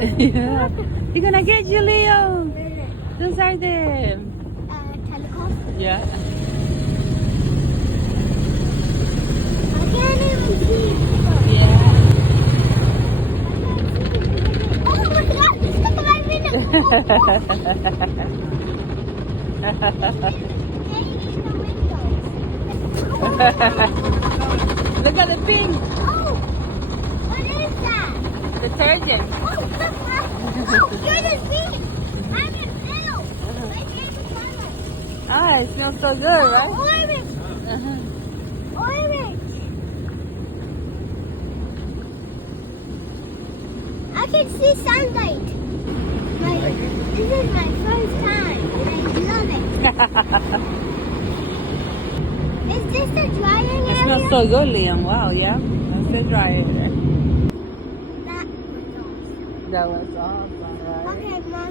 Yeah. You're gonna get you, Leo. Those are them. Telecom. Yeah. I can't even see. Yeah. Oh my God! Look at my window. Look at the pink Oh, what is that? detergent. Oh, you're the pink. I'm in blue. My favorite color. Ah, it smells so good, right? Orange. Orange. I can see sunlight. This is my first time. I love it. Is this the drying It area? smells so good, Liam. Wow, yeah. That's the dryer there. That was awesome. That was awesome, right? Okay, Mom.